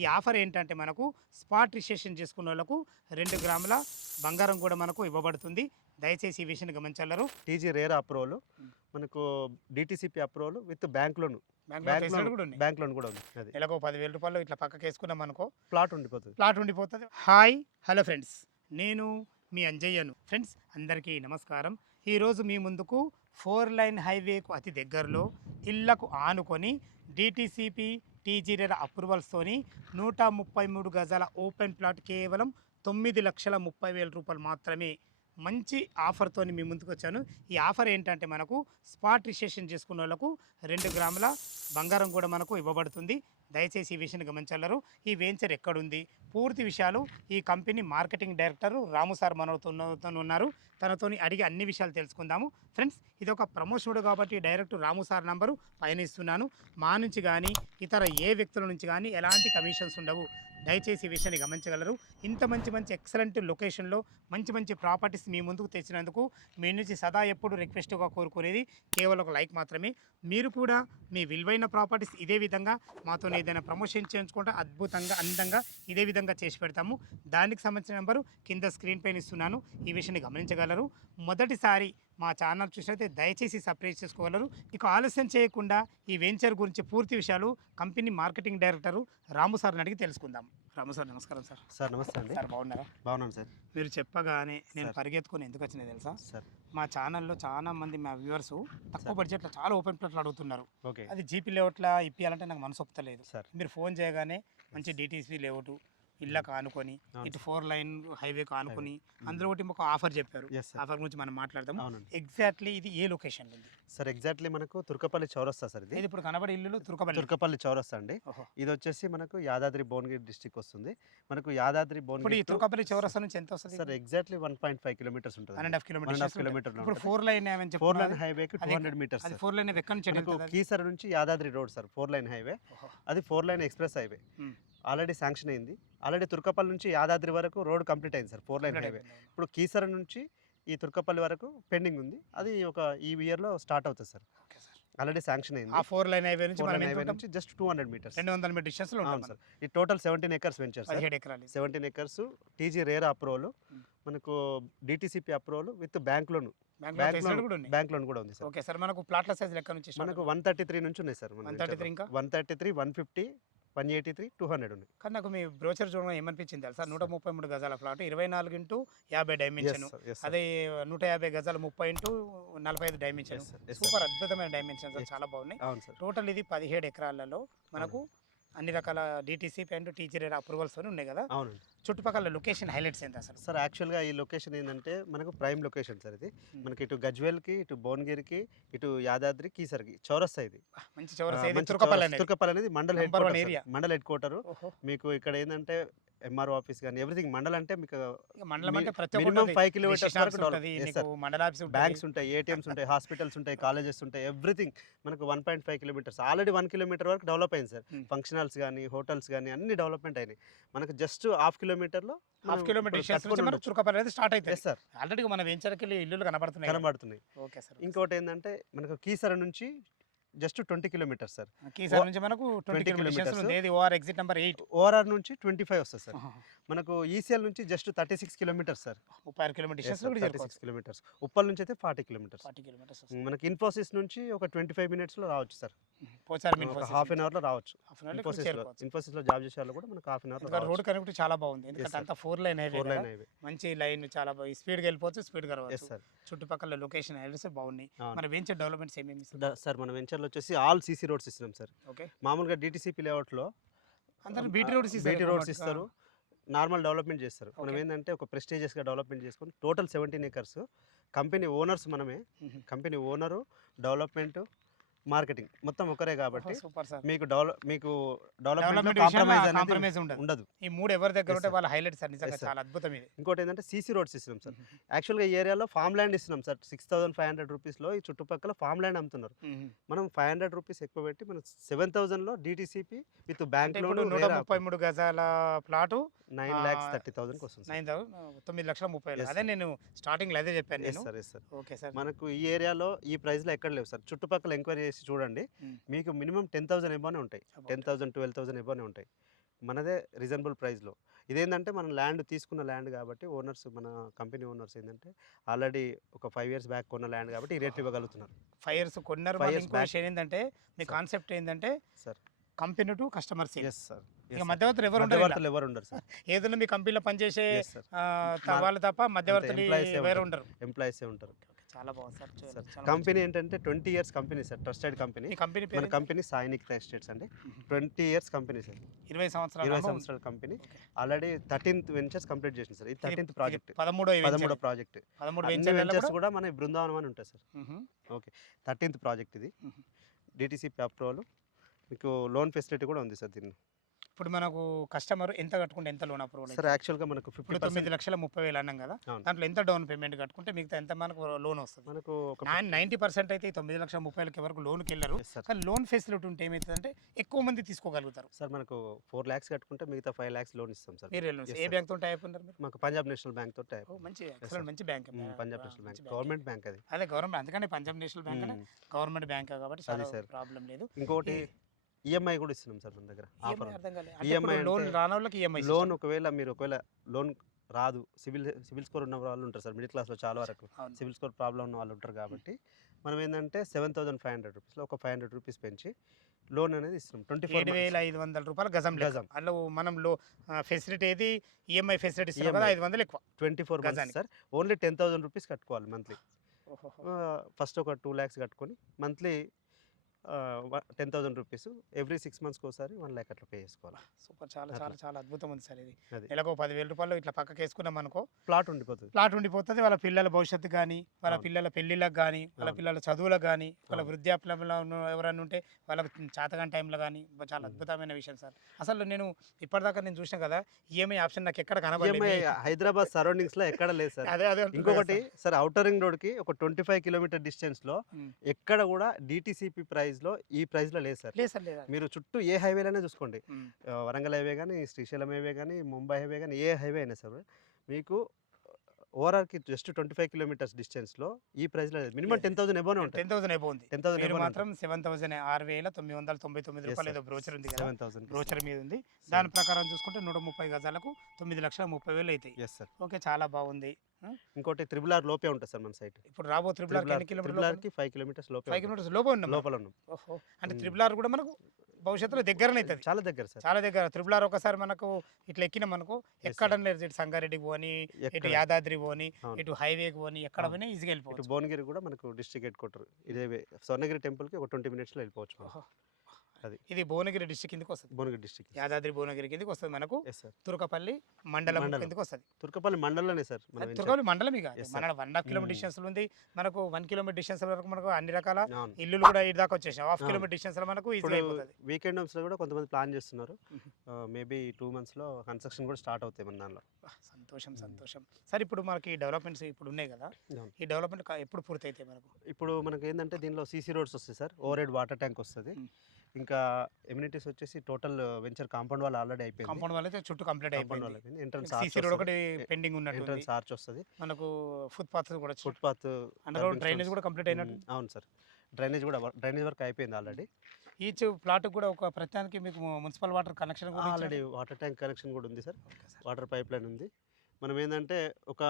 ఈ ఆఫర్ ఏంటంటే మనకు స్పాట్ రిజిస్ట్రేషన్ చేసుకున్న వాళ్ళకు రెండు గ్రాముల బంగారం కూడా మనకు ఇవ్వబడుతుంది. దయచేసి ఈ విషయాన్ని గమనించారు టీజీ రేర్ అప్రూవల్. మనకు DTCP approval with bank loan. Bank loan కూడా ఉంది బ్యాంక్ లోన్ కూడా ఉంది అది. నెలకు పదివేల రూపాయలు ఇట్లా పక్కకి వేసుకున్నాం అనుకో. ప్లాట్ ఉండిపోతుంది. ప్లాట్ ఉండిపోతుంది. Hi hello friends. నేను మీ అంజయ్యను. ఫ్రెండ్స్ అందరికీ నమస్కారం. ఈరోజు మీ ముందుకు ఫోర్ లైన్ హైవేకు అతి దగ్గరలో ఇళ్ళకు ఆనుకొని డిటిసిపి టీజీడీల అప్రూవల్స్తోని నూట ముప్పై మూడు గజాల ఓపెన్ ప్లాట్ కేవలం తొమ్మిది లక్షల ముప్పై వేల రూపాయలు మాత్రమే. మంచి ఆఫర్తోని మీ ముందుకు వచ్చాను ఈ ఆఫర్ ఏంటంటే మనకు స్పాట్ రిజిస్ట్రేషన్ చేసుకున్న వాళ్ళకు రెండు గ్రాముల బంగారం కూడా మనకు ఇవ్వబడుతుంది. దయచేసి ఈ విషయాన్ని గమనించగలరు. ఈ వెంచర్ ఎక్కడుంది? పూర్తి విషయాలు ఈ company marketing director Ramu sir మనతో ఉన్నారు. తనతోని అడిగి అన్ని విషయాలు తెలుసుకుందాము. ఫ్రెండ్స్ ఇది ఒక ప్రమోషనుడు కాబట్టి డైరెక్ట్ రాము సార్ నంబరు పయనిస్తున్నాను మా నుంచి కానీ ఇతర ఏ వ్యక్తుల నుంచి కానీ ఎలాంటి కమిషన్స్ ఉండవు. దయచేసి ఈ విషయాన్ని గమనించగలరు. ఇంత మంచి మంచి ఎక్సలెంట్ లొకేషన్లో మంచి మంచి ప్రాపర్టీస్ మీ ముందుకు తెచ్చినందుకు మీ నుంచి సదా ఎప్పుడు రిక్వెస్ట్గా కోరుకునేది కేవలం ఒక లైక్ మాత్రమే. మీరు కూడా మీ విలువైన ప్రాపర్టీస్ ఇదే విధంగా మాతో ఏదైనా ప్రమోషన్ చేయించుకుంటే అద్భుతంగా అందంగా ఇదే విధంగా చేసి పెడతాము. దానికి సంబంధించిన నెంబరు కింద స్క్రీన్ పైన ఇస్తున్నాను. ఈ విషయాన్ని గమనించగలరు. మొదటిసారి మా ఛానల్ చూసినైతే దయచేసి సబ్స్క్రైబ్ చేసుకోగలరు. ఇక ఆలస్యం చేయకుండా ఈ వెంచర్ గురించి పూర్తి విషయాలు కంపెనీ మార్కెటింగ్ డైరెక్టరు రాము సార్ని అడిగి తెలుసుకుందాం. రాము సార్ నమస్కారం సార్. సార్ నమస్తే అండి. సార్ బాగున్నారా? బాగున్నాను సార్. మీరు చెప్పగానే నేను. పరిగెత్తుకొని ఎందుకు వచ్చినాయి తెలుసా? సార్. మా ఛానల్లో చాలా మంది మా వ్యూవర్స్ తక్కువ. బడ్జెట్లో చాలా ఓపెన్ ప్లాట్లు అడుగుతున్నారు. ఓకే. అది జీపీ లేఅవుట్లా ఇప్పియాలంటే నాకు మనసు ఒప్పుతలేదు. సార్. మీరు ఫోన్ చేయగానే మంచి డిటీసీ లేఅవుట్ ఇళ్ళకు ఆనుకొని ఇటు ఫోర్ లైన్ హైవేకు ఆనుకొని. అందులో ఒకటి ఒక ఆఫర్ చెప్పారు. ఆఫర్ గురించి మనం మాట్లాడదాం ఎగ్జాక్ట్లీ ఇది ఏ లొకేషన్ ఉంది సార్ ఎగ్జాక్ట్లీ మనకు తుర్కపల్లి చౌరస్తా సార్ ఇది. ఇప్పుడు కనబడే ఇల్లు తుర్కబల్లి తుర్కపల్లి చౌరస్తా అండి. ఇది వచ్చేసి మనకు యాదాద్రి భువనగిరి డిస్టిక్ వస్తుంది. మనకు యాదాద్రి భువనగిరి తుర్కపల్లి చౌరస్తా నుంచి ఎంత వస్తుంది? Sir exactly one point five kilometres ఉంటుంది. వన్ అండ్ హాఫ్ కిలోమీటర్ ఇప్పుడు ఫోర్ లైన్ ఫోర్ లైన్ హైవేకి two hundred metres four lane ఎక్కడి నుంచి? కీసర నుంచి Yadadri road sir four lane highway. అది four lane express highway. Already sanction అయింది. Already Turkapalli నుంచి యాదాద్రి వరకు రోడ్ కంప్లీట్ అయింది సార్ ఫోర్ లైన్ హైవే. ఇప్పుడు కీసర నుంచి ఈ తుర్కపల్లి వరకు పెండింగ్ ఉంది. అది ఒక ఈ ఇయర్లో స్టార్ట్ అవుతుంది సార్. ఆల్రెడీ శాంక్షన్ అయింది. ఆ ఫోర్ లైన్ హైవే నుంచి మనం highway just two hundred metres. రెండు వందల మీటర్ ఉంటాం సార్. ఈ total seventeen acres venture sir. పదిహేడు ఎకరాలు. ఇది. Seventeen acres TG RERA approval. మనకు DTCP approval with bank loan. Bank loan కూడా ఉంది సార్. ఓకే సార్ మనకు ప్లాట్ల సైజ్ లెక్క నుంచి మనకు వన్ థర్టీ త్రీ నుంచి ఉన్నాయి సార్ 133 ఇంకా? One thirty three one fifty one eighty three two hundred ఉన్నాయి కానీ నాకు మీ బ్రోచర్ చూడడం ఏమనిపించింది తెలుసా? నూట ముప్పై మూడు గజాల ప్లాట్ ఇరవై నాలుగు ఇంటూ యాభై డైమెన్షన్. అదే నూట యాభై గజాలు ముప్పై ఇంటూ నలభై ఐదు డైమెన్షన్. సూపర్ అద్భుతమైన డైమెన్షన్స్ Yes. చాలా బాగున్నాయి. టోటల్ ఇది పదిహేడు ఎకరాలలో మనకు అన్ని రకాల డిటీసీ అండ్ టీచర్ అప్రూవల్స్ ఉన్నాయి కదా. అవునండి. చుట్టుపక్కల లొకేషన్ హైలైట్స్ ఏంటి అసలు? సార్ యాక్చువల్గా ఈ లొకేషన్ ఏంటంటే మనకు ప్రైమ్ లొకేషన్ సార్ ఇది. Hmm. మనకి ఇటు గజ్వేల్కి ఇటు భువనగిరికి ఇటు యాదాద్రి కీసర్కి చౌరస్తా ఇది. మంచి చౌరస్ తుర్కపల్లి చౌరస్తా. అనేది తుర్కపల్లి అనేది mandal head. Sir. Mandal head quarter మీకు ఇక్కడ ఏంటంటే ఎంఆర్ఓ ఆఫీస్ కానీ ఎవ్రీథింగ్ మండల్ అంటే మీకు మండలం అంటే ప్రతి five kilometers రిజిస్ట్రేషన్ వరకు మండల ఆఫీస్ బ్యాంక్స్ ఉంటాయి ఏటీఎమ్స్ ఉంటాయి హాస్పిటల్స్ ఉంటాయి కాలేజెస్ ఉంటాయి ఎవ్రీథింగ్ మనకు one point five kilometres already one kilometre వరకు డెవలప్ అయింది సార్ Hmm. ఫంక్షన్ హాల్స్ కానీ హోటల్స్ కానీ అన్ని డెవలప్మెంట్ అయినాయి. మనకు జస్ట్ హాఫ్ కిలోమీటర్లో హాఫ్ కిలోమీటర్ అనేది స్టార్ట్ అవుతుంది. ఎస్ సార్ ఆల్రెడీ మన వెంచర్కి ఇల్లులు కనబడుతున్నాయి. కనబడుతున్నాయి. ఓకే సార్ ఇంకోటి ఏంటంటే మనకు కీసర నుంచి just twenty kilometres sir. Keesara నుంచి మనకు ట్వంటీ 20 కిలోమీటర్స్ kilometers. ఉంది ఏది OR exit number eight ORR నుంచి ట్వంటీ ఫైవ్ వస్తుంది సార్. మనకు ఈసీఎల్ నుంచి just thirty six kilometres sir. ముప్పై ఆరు కిలోమీటర్ డిస్టెన్స్ కూడా థర్టీ సిక్స్ కిలోమీటర్స్. ఉప్పల్ నుంచి అయితే ఫార్టీ కిలోమీటర్స్. ఫార్టీ కిలోమీటర్స్ మనకి ఇన్ఫోసిస్ నుంచి ఒక ట్వంటీ ఫైవ్ మినిట్స్లో రావచ్చు సార్. పోచారం హాఫ్ అన్ అవర్లో రావచ్చు. ఇన్ఫోసిస్లో. జాబ్ చేసే వాళ్ళు కూడా మనకు హాఫ్ అన్ ఇంకా అవర్ రోడ్ కనెక్ట్ చాలా బాగుంది. ఎందుకంటే. అంతా four lane highway four lane highway మంచి లైన్ చాలా బాగా స్పీడ్గా వెళ్ళిపోవచ్చు స్పీడ్గా రావచ్చు. సార్ చుట్టుపక్కల లొకేషన్ హైవేస్ బాగున్నాయి. మన వెంచర్ డెవలప్మెంట్స్ ఏమేమి సార్ మన వెంచర్లో వచ్చేసి ఆల్ సీసీ రోడ్స్ ఇస్తున్నాం సార్ ఓకే. మామూలుగా డిటీసీపీ లేఅవుట్లో అందరూ బీటీ రోడ్స్ బీటీ రోడ్స్ ఇస్తారు నార్మల్ డెవలప్మెంట్ చేస్తారు. మనం. ఏంటంటే ఒక ప్రెస్టీజియస్గా డెవలప్మెంట్ చేసుకొని total seventeen acres company owners మనమే. కంపెనీ ఓనరు డెవలప్మెంట్ మార్కెటింగ్ మొత్తం ఒకరే కాబట్టి సూపర్ సార్. మీకు డెవలప్ మీకు డెవలప్మెంట్ కాంప్రమైజ్ అనేది ఉండదు. ఈ మూడు ఎవరి దగ్గర ఉంటే. వాళ్ళ హైలైట్స్ సార్ నిజంగా. చాలా అద్భుతం ఇది. ఇంకోటి ఏంటంటే సీసీ రోడ్స్ ఇస్తున్నాం సార్ యాక్చువల్గా ఈ ఏరియాలో ఫామ్ ల్యాండ్ ఇస్తున్నాం sir six thousand five hundred రూపీస్లో ఈ చుట్టుపక్కల ఫామ్ ల్యాండ్ అమ్ముతున్నారు. మనం ఫైవ్ హండ్రెడ్ రూపీస్ ఎక్కువ పెట్టి మనం సెవెన్ థౌసండ్లో డిటీసీపీ విత్ బ్యాంక్ లోన్ నూట ముప్పై మూడు గజాల ప్లాటు నైన్ ల్యాక్స్ థర్టీ థౌసండ్కి వస్తుంది నైన్ థౌసండ్ తొమ్మిది లక్షల ముప్పై అదే. నేను స్టార్టింగ్లో అదే చెప్పాను సార్ ఓకే సార్ మనకు ఈ ఏరియాలో ఈ ప్రైస్లో ఎక్కడ లేవు సార్ చుట్టుపక్కల ఎంక్వైరీ చేసి చూడండి. మీకు మినిమం టెన్ థౌసండ్ ఎబోనే ఉంటాయి. టెన్ థౌసండ్ ట్వెల్వ్ థౌసండ్ ఎబోనే ఉంటాయి. మనదే రీజనబుల్ ప్రైస్లో. ఇదేంటంటే మనం ల్యాండ్ తీసుకున్న ల్యాండ్ కాబట్టి ఓనర్స్ మన కంపెనీ ఓనర్స్ ఏంటంటే ఆల్రెడీ ఒక ఫైవ్ ఇయర్స్ బ్యాక్ కొన్న ల్యాండ్ కాబట్టి ఈ రేట్లు ఇవ్వగలుగుతున్నారు. ఫైవ్ ఇయర్స్ కొన్నారు ఇంకో back. విషయం ఏంటంటే మీ. కాన్సెప్ట్ ఏంటంటే sir. Company to customer sale. Yes sir ఇక మధ్యవర్తులు ఎవరు. మధ్యవర్తులు ఎవరు ఉండరు సార్. ఏదైనా మీ కంపెనీలో పనిచేసే వాళ్ళు తప్ప మధ్యవర్తులు employees ఏ వేరే ఉంటారు. ఉండరు. ఎంప్లాయీసే ఉంటారు. చాలా బాగుంది సార్. కంపెనీ ఏంటంటే twenty years company sir trusted company. Company మన కంపెనీ సాయినిక్ ఎస్టేట్స్ అండి. Twenty years company sir. ఇరవై సంవత్సరాలు ఇరవై. సంవత్సరాల company. Already thirteenth ventures complete చేసింది సార్. ఇది థర్టీన్త్ ప్రాజెక్ట్. పదమూడో పదమూడో ప్రాజెక్ట్. పదమూడు వెంచర్స్ కూడా మన బృందావనం అని ఉంటుంది సార్. మ్మ్. థర్టీన్త్ ప్రాజెక్ట్ ఇది. మ్మ్. డిటీసీపీ అప్రూవల్ మీకు లోన్ ఫెసిలిటీ కూడా ఉంది సార్ దీన్ని. ఇప్పుడు మనకు కస్టమర్ ఎంత కట్టుకుంటే ఎంత లోన్ అప్రూవల్ సార్ యాక్చువల్గా మనకు ఫిఫ్టీ ఇప్పుడు తొమ్మిది లక్షల ముప్పై వేలు అన్నాం కదా. దాంట్లో ఎంత డౌన్ పేమెంట్ కట్టుకుంటే మిగతా ఎంత మనకు లోన్ వస్తుంది? మనకు నైన్టీ పర్సెంట్ అయితే తొమ్మిది లక్షల ముప్పై వేలకి వరకు లోన్కి వెళ్ళరు. కానీ లోన్ ఫెసిలిటీ ఉంటే ఏమవుతుందంటే ఎక్కువ మంది తీసుకోగలుగుతారు. సార్ మనకు ఫోర్ ల్యాక్స్ కట్టుకుంటే మిగతా ఫైవ్ ల్యాక్స్ లోన్ ఇస్తాం సార్. మీరు ఏ. బ్యాంక్తో టైప్ ఉన్నారు మీరు? మాకు పంజాబ్ నేషనల్ బ్యాంక్ తోటి ఓ, మంచి మంచి bank. Punjab national bank. Government bank అది. అదే గవర్నమెంట్ అందుకని Punjab national bank. Government bank కాబట్టి. ప్రాబ్లం లేదు. ఇంకోటి ఈఎంఐ కూడా ఇస్తున్నాం సార్ మన దగ్గర అర్థం కాలేదు. EMI లోన్ ఈఎంఐ లోన్ ఒకవేళ మీరు ఒకవేళ లోన్ రాదు సివిల్ సివిల్ స్కోర్ ఉన్న వాళ్ళు ఉంటారు సార్ మిడిల్ క్లాస్లో చాలా వరకు సివిల్ స్కోర్ ప్రాబ్లం ఉన్న వాళ్ళు ఉంటారు కాబట్టి మనం ఏంటంటే సెవెన్ థౌసండ్ ఫైవ్ హండ్రెడ్ రూపీస్లో ఒక ఫైవ్ హండ్రెడ్ రూపీస్ పెంచి లోన్ అనేది ఇస్తున్నాం. ట్వంటీ ఫోర్ వేల ఐదు వందల రూపాయలు గజం. గజం. అందులో మనం లో ఫెసిలిటీ ఏది? EMI facility. ఐదు వందలు ఎక్కువ. ట్వంటీ ఫోర్ మంత్స్ గజానికి. Sir. Only ten thousand rupees కట్టుకోవాలి మంత్లీ. ఫస్ట్ ఒక టూ ల్యాక్స్ కట్టుకొని monthly ten thousand rupees every six మంత్స్కి ఒకసారి వన్ ల్యాక్ అట్లా పే చేసుకోవాలి సూపర్ చాలా. చాలా చాలా అద్భుతం ఉంది సార్ ఇది. నెలకు పదివేల రూపాయలు ఇట్లా పక్కకి వేసుకున్నాం అనుకో ప్లాట్ ఉండిపోతుంది ప్లాట్ ఉండిపోతుంది వాళ్ళ పిల్లల భవిష్యత్తు కానీ వాళ్ళ. పిల్లల పెళ్ళిళ్ళకి కానీ వాళ్ళ. పిల్లల చదువులకు కానీ వాళ్ళ. వృద్ధాప్యంలో ఎవరైనా ఉంటే వాళ్ళకి చాతగాని టైంలో కానీ చాలా. అద్భుతమైన విషయం సార్ అసలు నేను ఇప్పటిదాకా నేను చూసిన కదా ఈఎంఐ ఆప్షన్ నాకు ఎక్కడ కనబడలేదు హైదరాబాద్ సరౌండింగ్స్లో ఎక్కడ లేదు సార్ అదే అదే ఇంకొకటి సార్ అవుటర్ రింగ్ రోడ్కి ఒక ట్వంటీ ఫైవ్ కిలోమీటర్ డిస్టెన్స్లో. ఎక్కడ కూడా డిటిసిపి ప్రైస్ లో ఈ ప్రైస్లో లేదు సార్. లేదు సార్ లేదా మీరు చుట్టూ ఏ హైవేలోనే చూసుకోండి. వరంగల్ హైవే కానీ శ్రీశైలం హైవే కానీ ముంబై హైవే కానీ ఏ హైవే అయినా సరే మీకు ఓవరాల్కి జస్ట్ ట్వంటీ ఫైవ్ కిలోమీటర్స్ డిస్టెన్స్లో ఈ ప్రైస్లో లేదు. మినిమం. టెన్ థౌసండ్ ఎబోనే ఉంటాయి టెన్ థౌసండ్ అయిపోయింది టెన్ థౌసండ్ మాత్రం సెవెన్ థౌసండ్ ఆరు వేల తొమ్మిది వందల తొంభై తొమ్మిది రూపాయలు. ఏదో బ్రోచర్ ఉంది సెవెన్ థౌసండ్ బ్రోచర్ మీద ఉంది. దాని ప్రకారం చూసుకుంటే నూట ముప్పై గజాలకు తొమ్మిది లక్షల ముప్పై వేలు అవుతాయి ఎస్ సార్ ఓకే చాలా బాగుంది. ఇంకోటి త్రిబుల్ ఆర్ లోపే ఉంటుంది సార్ మన సైట్. ఇప్పుడు రాబో త్రిబుల్ ఆర్ ఆర్కి ఫైవ్ కిలోమీటర్స్ లోపే ఫైవ్ ఉంటుంది. కిలోమీటర్స్ లోపల ఉన్నాం. లోపల ఉన్నాం. అంటే. త్రిబుల్ ఆర్ కూడా మనకు భవిష్యత్తులో దగ్గరనే అవుతుంది చాలా దగ్గర సార్ చాలా దగ్గర త్రిబుల్ ఆర్ ఒకసారి మనకు ఇట్లా ఎక్కినాం అనుకో ఎక్కడ లేదు ఇటు సంగారెడ్డికి పోని ఇటు యాదాద్రి పోని. ఇటు హైవేకి పోని ఎక్కడ. పోయినా ఈజీగా వెళ్ళిపోవచ్చు భువనగిరి కూడా మనకు డిస్ట్రిక్ట్ హెడ్ క్వార్టర్ ఇదే. స్వర్ణగిరి టెంపుల్కి ఒక ట్వంటీ మినిట్స్లో వెళ్ళిపోవచ్చు. అది. ఇది భువనగిరి డిస్టిక్ కిందకి వస్తుంది భువనగిరి డిస్ట్రిక్ట్ యాదాద్రి భువనగిరి కిందకి వస్తుంది మనకు తురకపల్లి మండలం. కిందకి వస్తుంది తుర్కపల్లి మండలంలోనే సార్. తురకపల్లి మండలం ఇక. మన వన్ హాఫ్ కిలోమీటర్. డిస్టెన్స్ ఉంది మనకు వన్ కిలోమీటర్ డిస్టెన్స్ వరకు మనకు అన్ని రకాల ఇల్లులు కూడా ఇటు దాకా వచ్చేసాయి హాఫ్. కిలోమీటర్ డిస్టెన్స్లో మనకు ఈజీగా అయిపోతుంది వీకెండ్లో కూడా కొంతమంది ప్లాన్ చేస్తున్నారు. మేబీ టూ మంత్స్లో కన్స్ట్రక్షన్ కూడా స్టార్ట్ అవుతాయి మన దానిలో సంతోషం. సంతోషం సార్ ఇప్పుడు మనకి డెవలప్మెంట్స్ ఇప్పుడు ఉన్నాయి కదా. ఈ డెవలప్మెంట్ ఎప్పుడు పూర్తి అవుతాయి మనకు ఇప్పుడు మనకి ఏంటంటే దీనిలో సీసీ రోడ్స్ వస్తాయి sir overhead water tank వస్తుంది. ఇంకా ఎమ్యూనిటీస్ వచ్చేసి టోటల్ వెంచర్ కాంపౌండ్ వాళ్ళు ఆల్రెడీ అయిపోయింది. కాంపౌండ్ వల్ల అయితే చుట్టూ కంప్లీట్ వాళ్ళు అయిపోయింది. ఎంట్రన్స్ సీసీ రోడ్ ఒకటి పెండింగ్ ఉన్నట్టు ఎంట్రన్స్ ఆర్చ్ వస్తుంది. మనకు ఫుట్ పాత్ కూడా ఫుట్పాత్ అండర్ గ్రౌండ్ డ్రైనేజ్ కూడా కంప్లీట్ అయినట్టు. అవును సార్. డ్రైనేజ్ కూడా డ్రైనేజ్ వర్క్ అయిపోయింది ఆల్రెడీ. ఈచ్ ప్లాట్ కూడా ఒక ప్రతిదానికి మీకు మున్సిపల్ వాటర్ కనెక్షన్ కూడా ఆల్రెడీ వాటర్ ట్యాంక్ కనెక్షన్ కూడా ఉంది సార్. వాటర్ పైప్ లైన్ ఉంది. మనం ఏంటంటే ఒక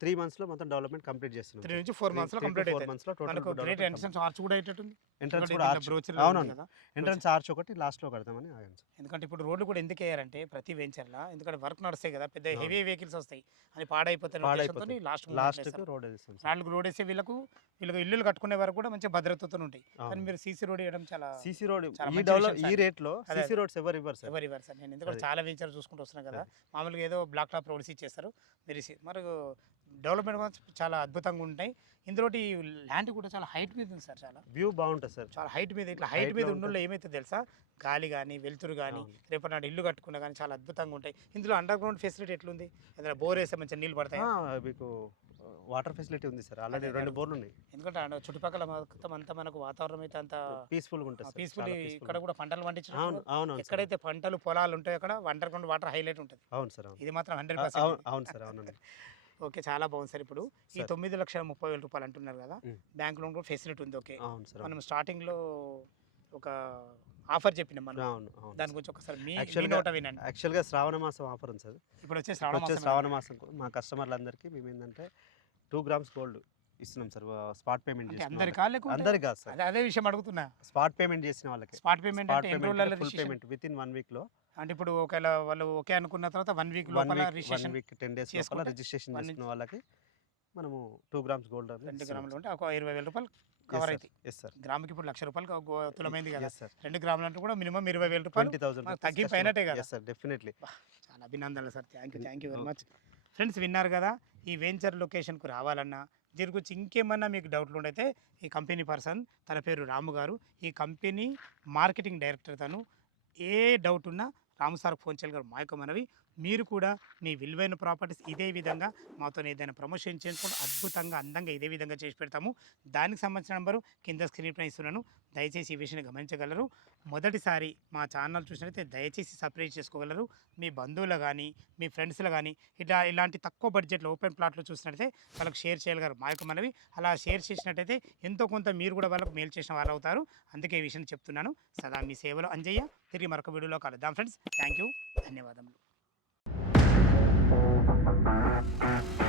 త్రీ మంత్స్లో మొత్తం డెవలప్మెంట్ కంప్లీట్ చేస్తున్నాం త్రీ నుంచి ఫోర్ మంత్స్లో కంప్లీట్ ఫోర్ మంత్స్లో మనకు గ్రేట్ టోటల్ ఎంట్రన్స్ ఆర్చ్ కూడా అయ్యేటట్టుంది. ఎంట్రన్స్ కూడా ఆర్చ్ brochure అవును, ఉంది అవును. కదా. ఎంట్రన్స్ ఆర్చ్ ఒకటి లాస్ట్లో కడతామని సార్ ఎందుకంటే ఇప్పుడు రోడ్లు కూడా ఎందుకు వేయారంటే ప్రతి వెంచర్లా ఎందుకంటే వర్క్ నడుస్తాయి కదా పెద్ద. హెవీ వెహికల్స్ వస్తాయి అది పాడైపోతాయి. లాస్ట్ లాస్ట్ రోడ్ వేస్తాం నాలుగు రోడ్ వేసే వీళ్ళకు వీళ్ళకి ఇల్లులు కట్టుకునే వరకు కూడా మంచి భద్రతతో ఉంటాయి కానీ. మీరు సీసీ రోడ్ వేయడం చాలా సీసీ రోడ్ ఈ డెవలప్ ఈ సార్. రేట్లో అదే, సీసీ రోడ్స్ ఎవరు ఇవ్వరు సార్ ఎవరు ఇవ్వరు సార్ నేను ఎందుకంటే. చాలా వెంచర్ చూసుకుంటూ వస్తున్నాను కదా మామూలుగా ఏదో బ్లాక్ టాప్ రోడ్స్ ఇచ్చేస్తారు మీరు మరి డెవలప్మెంట్ చాలా అద్భుతంగా ఉంటాయి ఇందులో ల్యాండ్ కూడా చాలా హైట్ మీద ఉంది సార్ చాలా వ్యూ బాగుంటుంది సార్. చాలా హైట్ మీద ఇట్లా హైట్ మీద ఉన్న ఏమైతే తెలుసా? గాలి కానీ వెలుతురు కానీ. రేపటి నాడు ఇల్లు కట్టుకున్నా కానీ చాలా అద్భుతంగా ఉంటాయి. ఇందులో అండర్ గ్రౌండ్ ఫెసిలిటీ ఎట్లుంది? ఏదైనా బోర్ వేస్తే మంచిగా నీళ్ళు పడతాయి? మీకు వాటర్ ఫెసిలిటీ ఉంది సార్. ఆల్రెడీ అదే, రెండు. బోర్లు ఉన్నాయి. ఎందుకంటే చుట్టుపక్కల మొత్తం అంతా మనకు వాతావరణం అయితే అంత పీస్ఫుల్గా ఉంటుంది పీస్ఫుల్ ఇక్కడ. కూడా పంటలు పండించడం అవును. ఎక్కడైతే పంటలు పొలాలు ఉంటాయో అక్కడ అండర్ గ్రౌండ్ వాటర్ హైలైట్ ఉంటుంది. అవును సార్ ఇది మాత్రం హండ్రెడ్ అవును సార్ అవునండి. ఓకే చాలా బాగుంది సార్ ఇప్పుడు. ఈ. తొమ్మిది లక్షల ముప్పై వేల రూపాయలు అంటున్నారు కదా. బ్యాంక్ లోన్ కూడా ఫెసిలిటీ ఉంది ఓకే. అవును సార్ మనం అవును. స్టార్టింగ్లో ఒక ఆఫర్ చెప్పినాం మనం. దాని గురించి ఒకసారి మీ నోట వినండి. యాక్చువల్గా శ్రావణ మాసం ఆఫర్ ఉంది సార్. ఇప్పుడు వచ్చే శ్రావణ వచ్చే మాసం శ్రావణ మాసం మా కస్టమర్లందరికీ మేము ఏంటంటే టూ గ్రామ్స్ గోల్డ్ ఇస్తున్నాం సార్ స్పాట్ పేమెంట్ చేసిన అందరి అందరికి కాదు సార్. అదే విషయం అడుగుతున్నా. స్పాట్ పేమెంట్ చేసిన వాళ్ళకి. స్పాట్ పేమెంట్ స్పాట్ అంటే ఎన్ని పేమెంట్ రోజులలో full payment within one వీక్లో అంటే ఇప్పుడు ఒకవేళ వాళ్ళు ఓకే అనుకున్న తర్వాత వన్ వీక్ లోపల రిజిస్ట్రేషన్ వీక్ టెన్ డేస్ లోపల రిజిస్ట్రేషన్ చేసుకున్న వాళ్ళకి మనము టూ గ్రామ్స్ గోల్డ్ రెండు గ్రాములు ఉంటే ఒక ఇరవై వేల రూపాయలు కవర్ అవుతాయి ఎస్ సార్ గ్రాముకి ఇప్పుడు లక్ష రూపాయలు తులమైంది కదా. సార్ రెండు గ్రాములు అంటే కూడా మినిమం ఇరవై వేల రూపాయలు ట్వంటీ థౌసండ్ తగ్గిపోయినట్టే కదా. సార్ డెఫినెట్లీ చాలా అభినందనలు sir thank you thank you very. Much friends విన్నారు కదా ఈ వెంచర్ లొకేషన్కు రావాలన్నా దీని గురించి ఇంకేమన్నా మీకు డౌట్లు ఉండైతే ఈ కంపెనీ పర్సన్ తన పేరు రాము గారు ఈ కంపెనీ మార్కెటింగ్ డైరెక్టర్ తను ఏ డౌట్ ఉన్నా రాము సార్ ఫోన్ చేయాలి మా యొక్క మనవి మీరు కూడా మీ విలువైన ప్రాపర్టీస్ ఇదే విధంగా మాతో ఏదైనా ప్రమోషన్ చేసుకుంటూ అద్భుతంగా అందంగా ఇదే విధంగా చేసి పెడతాము. దానికి సంబంధించిన నెంబరు కింద స్క్రీన్ పైన ఇస్తున్నాను. దయచేసి ఈ విషయాన్ని గమనించగలరు. మొదటిసారి మా ఛానల్ చూసినట్లయితే దయచేసి సపరేట్ చేసుకోగలరు. మీ బంధువులు కానీ మీ ఫ్రెండ్స్లో కానీ ఇట్లా ఇలాంటి తక్కువ బడ్జెట్లో ఓపెన్ ప్లాట్లు చూసినట్టయితే వాళ్ళకి షేర్ చేయగలరు మా యొక్క మనవి. అలా షేర్ చేసినట్టయితే ఎంతో కొంత మీరు కూడా వాళ్ళకు మేలు చేసిన వాళ్ళు అవుతారు అందుకే ఈ విషయం చెప్తున్నాను. సదా మీ సేవలో అంజయ్య. తిరిగి మరొక వీడియోలో కలుద్దాం ఫ్రెండ్స్. థ్యాంక్ యూ ధన్యవాదములు. Thank you.